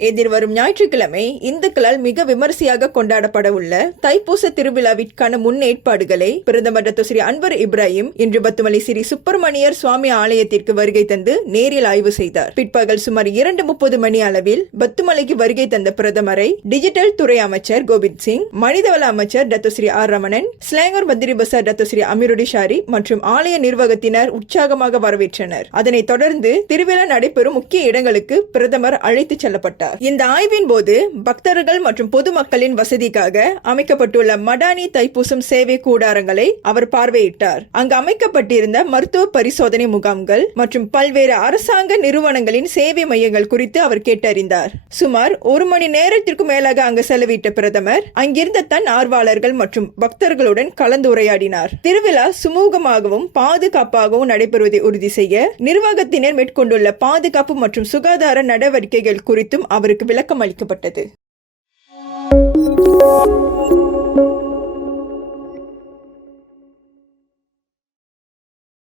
எதிர்வரும் ஞாயிற்றுக்கிழமை இந்துக்களால் மிக விமரிசையாக கொண்டாடப்பட உள்ள தைப்பூச திருவிழாவிற்கான முன்னேற்பாடுகளை பிரதமர் டாக்டர் ஸ்ரீ அன்வர் இப்ராஹிம் இன்று பத்துமலை ஸ்ரீ சுப்பிரமணியர் சுவாமி ஆலயத்திற்கு வருகை தந்து நேரில் ஆய்வு செய்தார். பிற்பகல் சுமார் 2:30 மணி அளவில் பத்துமலைக்கு வருகை தந்த பிரதமரை டிஜிட்டல் துறை அமைச்சர் கோவிந்த் சிங், மனிதவள அமைச்சர் டாக்டர் ஸ்ரீ ஆர் ரமணன், ஸ்லாங்கூர் மந்திரி பசார் டாக்டர் ஸ்ரீ அமீருடி ஷாரி மற்றும் ஆலய நிர்வாகத்தினர் உற்சாகமாக வரவேற்றனர். அதனைத் தொடர்ந்து திருவிழா நடைபெறும் முக்கிய இடங்களுக்கு பிரதமர் அழைத்துச் செல்லப்பட்டார். இந்த ஆய்வின் போது பக்தர்கள் மற்றும் பொதுமக்களின் வசதிக்காக அமைக்கப்பட்டுள்ள மடானி தைப்பூசம் சேவை கூடாரங்களை அவர் பார்வையிட்டார். அங்கு அமைக்கப்பட்டிருந்த மருத்துவ பரிசோதனை முகாம்கள் மற்றும் பல்வேறு அரசாங்க நிறுவனங்களின் சேவை மையங்கள் குறித்து அவர் கேட்டறிந்தார். சுமார் 1 மணி நேரத்திற்கும் மேலாக அங்கு செலவிட்ட பிரதமர் அங்கிருந்த தன் ஆர்வலர்கள் மற்றும் பக்தர்களுடன் கலந்துரையாடினார். திருவிழா சுமூகமாகவும் பாதுகாப்பாகவும் நடைபெறுவதை உறுதி செய்ய நிர்வாகத்தினர் மேற்கொண்டுள்ள பாதுகாப்பு மற்றும் சுகாதார நடவடிக்கைகள் குறித்தும் அவருக்கு விளக்கம் அளிக்கப்பட்டது.